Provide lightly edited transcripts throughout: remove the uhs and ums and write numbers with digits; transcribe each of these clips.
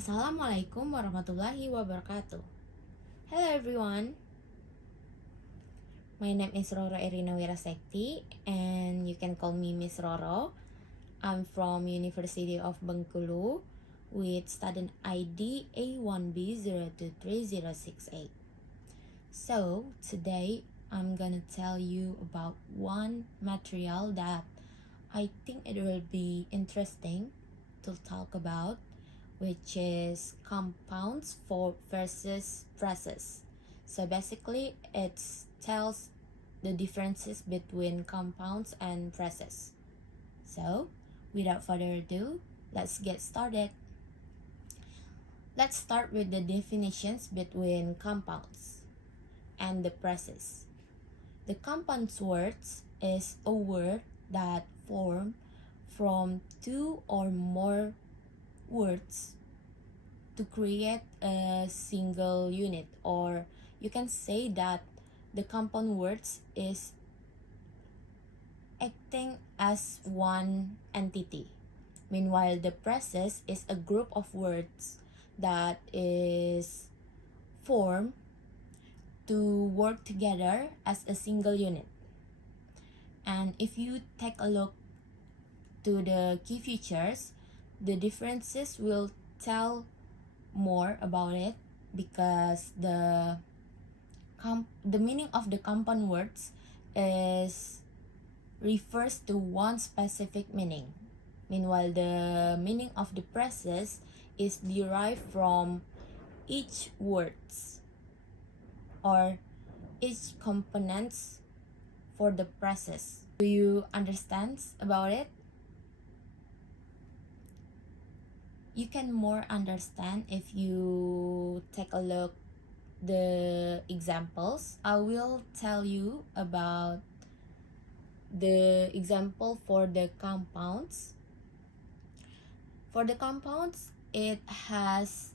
Assalamualaikum warahmatullahi wabarakatuh. Hello everyone. My name is Erina Wirasekti and you can call me Miss Roro. I'm from University of Bengkulu with student ID A1B023068. So today I'm gonna tell you about one material that I think it will be interesting to talk about, which is compounds versus presses. So basically it tells the differences between compounds and presses. So without further ado, let's get started. Let's start with the definitions between compounds and the presses. The compounds words is a word that form from two or more words to create a single unit, or you can say that the compound words is acting as one entity. Meanwhile, the presses is a group of words that is formed to work together as a single unit. And if you take a look to the key features, the differences will tell more about it, because the meaning of the compound words is refers to one specific meaning. Meanwhile, the meaning of the presses is derived from each words or each components for the presses. Do you understand about it? You can more understand if you take a look the examples. I will tell you about the example for the compounds. For the compounds, it has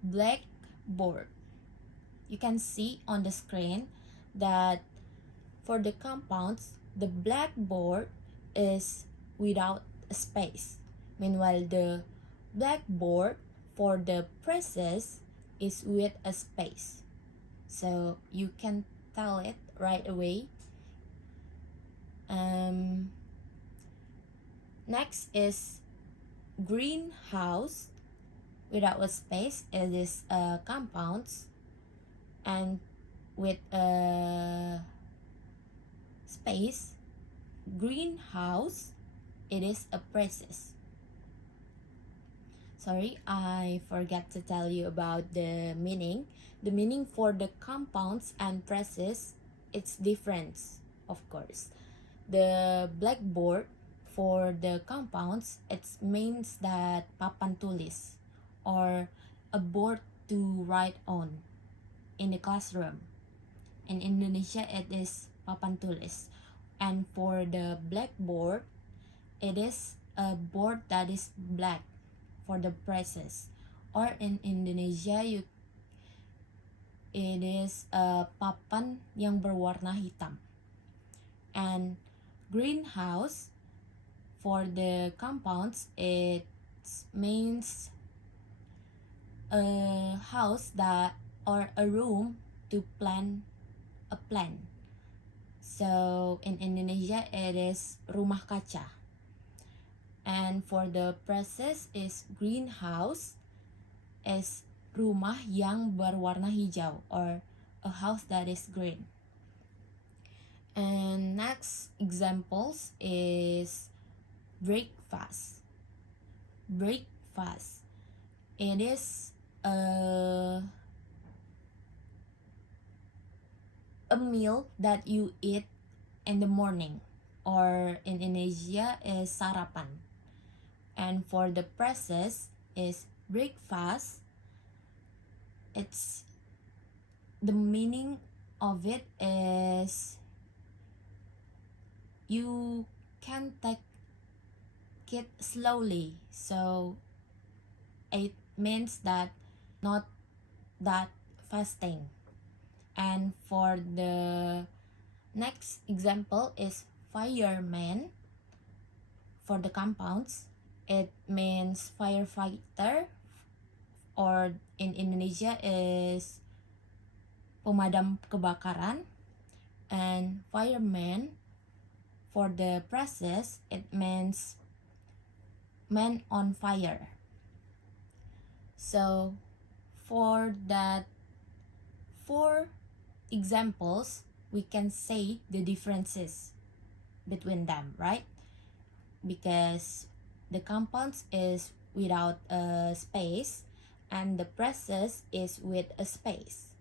blackboard. You can see on the screen that for the compounds, the blackboard is without a space. Meanwhile, the blackboard for the presses is with a space. So you can tell it right away. Next is greenhouse. Without a space, it is compounds, and with a space, greenhouse, it is a presses. Sorry, I forgot to tell you about the meaning. The meaning for the compounds and presses, it's different, of course. The blackboard for the compounds, it means that papan tulis, or a board to write on in the classroom. In Indonesia, it is papan tulis. And for the blackboard, it is a board that is black for the presses. Or in Indonesia, it is a papan yang berwarna hitam. And greenhouse for the compounds, it means a house that, or a room to plant a plant. So in Indonesia, it is rumah kaca. And for the presses is greenhouse, is rumah yang berwarna hijau, or a house that is green. And next examples is breakfast. Breakfast, it is a meal that you eat in the morning, or in Indonesia is sarapan. And for the presses is breakfast, it's the meaning of it is you can take it slowly, so it means that not that fasting. And for the next example is fireman. For the compounds, it means firefighter or in Indonesia is pemadam kebakaran, and fireman for the presses it means man on fire. So for that 4 examples, we can say the differences between them, right? Because the compounds is without a space and the presses is with a space.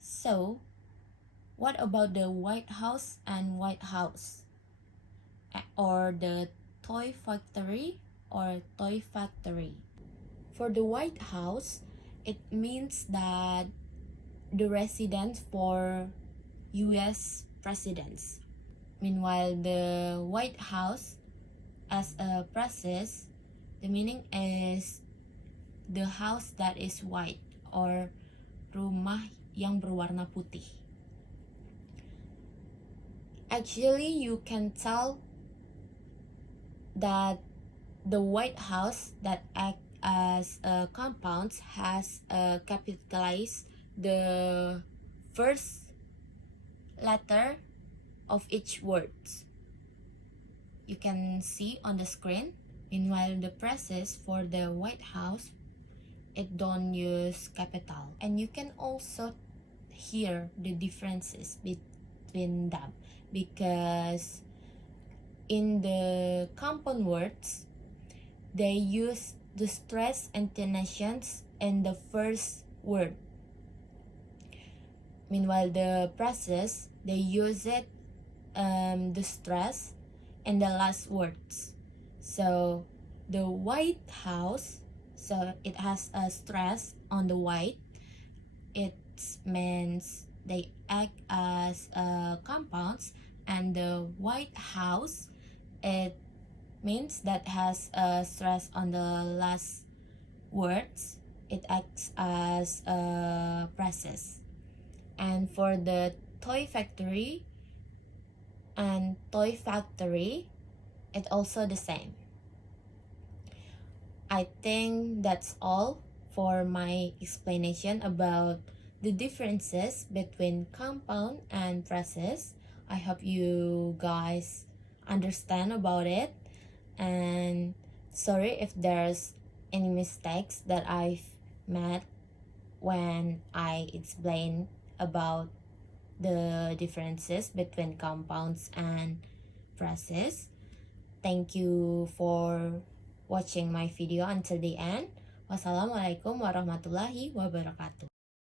So what about the White House and White House? Or the toy factory or toy factory? For the White House, it means that the residence for US presidents. Meanwhile, the White House as a process, the meaning is the house that is white or rumah yang berwarna putih. Actually, you can tell that the White House that act as a compound has capitalized the first letter of each word. You can see on the screen. Meanwhile, the presses for the White House, it don't use capital. And you can also hear the differences between them, because in the compound words, they use the stress intonations in the first word. Meanwhile, the presses, they use it the stress in the last words. So the White House, so it has a stress on the white. It means they act as compounds, and the White House, it means that has a stress on the last words. It acts as a presses. And for the toy factory and toy factory, it's also the same. I think that's all for my explanation about the differences between compound and presses. I hope you guys understand about it, and sorry if there's any mistakes that I've made when I explain about the differences between compounds and presses. Thank you for watching my video until the end. Wassalamualaikum warahmatullahi wabarakatuh.